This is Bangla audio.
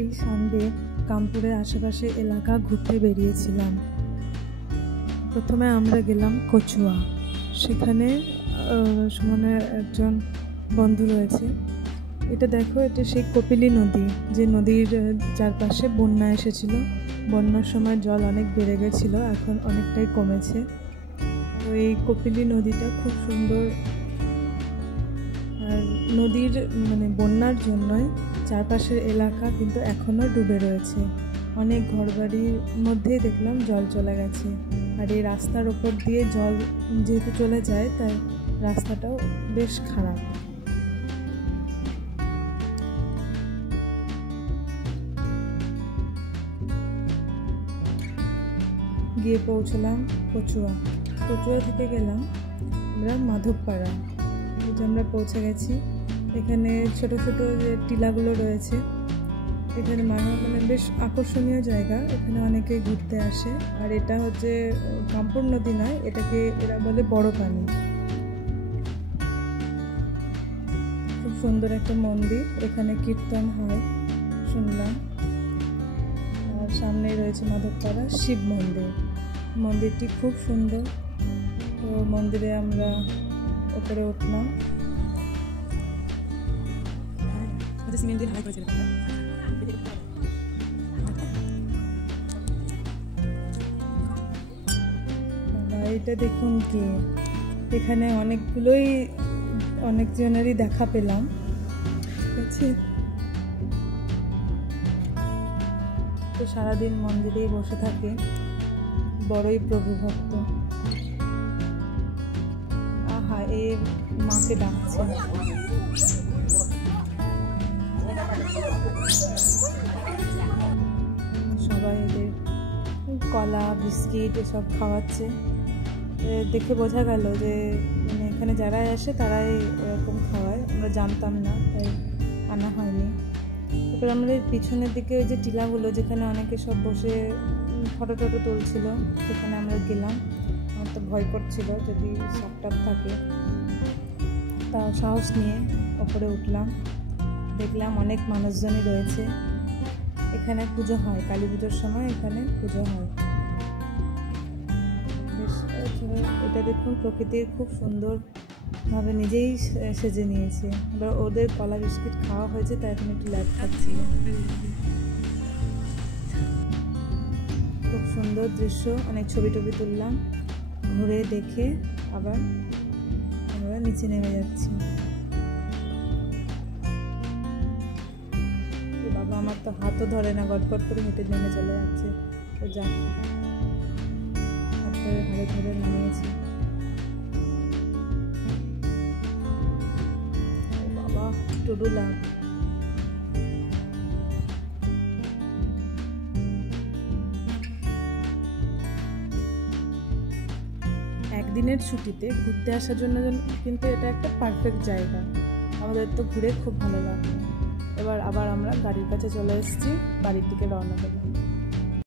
এই সানডে কানপুরের আশেপাশে এলাকা ঘুরতে বেরিয়েছিলাম। প্রথমে আমরা গেলাম কচুয়া। সেখানে সুমনের একজন বন্ধু রয়েছে। এটা দেখো, এটা সেই কপিলী নদী, যে নদীর চারপাশে বন্যা এসেছিল। বন্যার সময় জল অনেক বেড়ে গেছিল, এখন অনেকটাই কমেছে। তো এই কপিলী নদীটা খুব সুন্দর। আর নদীর বন্যার জন্যই চারপাশের এলাকা কিন্তু এখনও ডুবে রয়েছে। অনেক ঘরবাড়ির মধ্যেই দেখলাম জল চলে গেছে। আর এই রাস্তার ওপর দিয়ে জল যেহেতু চলে যায়, তাই রাস্তাটাও বেশ খারাপ। গিয়ে পৌঁছলাম কচুয়া। কচুয়া থেকে গেলাম আমরা মাধবপাড়া। যে আমরা পৌঁছে গেছি। এখানে ছোট ছোট যে টিলাগুলো রয়েছে, এখানে বেশ আকর্ষণীয় জায়গা। এখানে অনেকেই ঘুরতে আসে। আর এটা হচ্ছে কানপুর নদী নয়, এটাকে এরা বলে বড় পানি। খুব সুন্দর একটা মন্দির, এখানে কীর্তন হয় শুনলাম। আর সামনেই রয়েছে মাধবপাড়া শিব মন্দির। মন্দিরটি খুব সুন্দর। তো মন্দিরে আমরা উপরে উঠলাম। এটা দেখুন কি, এখানে অনেকজনেরই দেখা পেলাম। ঠিক আছে, তো সারাদিন মন্দিরেই বসে থাকে, বড়ই প্রভু ভক্ত। আহা, এই মাকে ডাকছে। সবাই এদের কলা বিস্কিট এসব খাওয়াচ্ছে। দেখে বোঝা গেল যে এখানে যারাই আসে তারাই এরকম খাওয়ায়। আমরা জানতাম না, তাই আনা হয়নি। তারপর আমাদের পিছনের দিকে ওই যে টিলাগুলো, যেখানে অনেকে সব বসে ফটো টটো তুলছিল, সেখানে আমরা গেলাম। আমার তো ভয় করছিল যদি সাপটাপ থাকে, তা সাহস নিয়ে ওপরে উঠলাম। দেখলাম অনেক মানুষজনই রয়েছে। এখানে পুজো হয়, কালী পুজোর সময় এখানে পুজো হয়। এটা দেখুন, প্রকৃতির খুব সুন্দরভাবে নিজেই সেজে নিয়েছে। এবার ওদের কলা বিস্কিট খাওয়া হয়েছে, তাই এখন একটু ল্যাব খাচ্ছি। খুব সুন্দর দৃশ্য, অনেক ছবি টবি তুললাম। ঘুরে দেখে আবার আমরা নিচে নেমে যাচ্ছি। বাবা, আমার তো হাতও ধরে না, গটগট করে হেঁটে নেমে চলে যাচ্ছে। তো যাক, হাতে ধরে ধরে নামিয়েছি। বাবা, টুডু লাভ। একদিনের ছুটিতে ঘুরতে আসার জন্য কিন্তু এটা একটা পারফেক্ট জায়গা। আমাদের তো ঘুরে খুব ভালো লাগলো। এবার আবার আমরা গাড়ির কাছে চলে এসেছি, বাড়ির দিকে রওনা দেবো।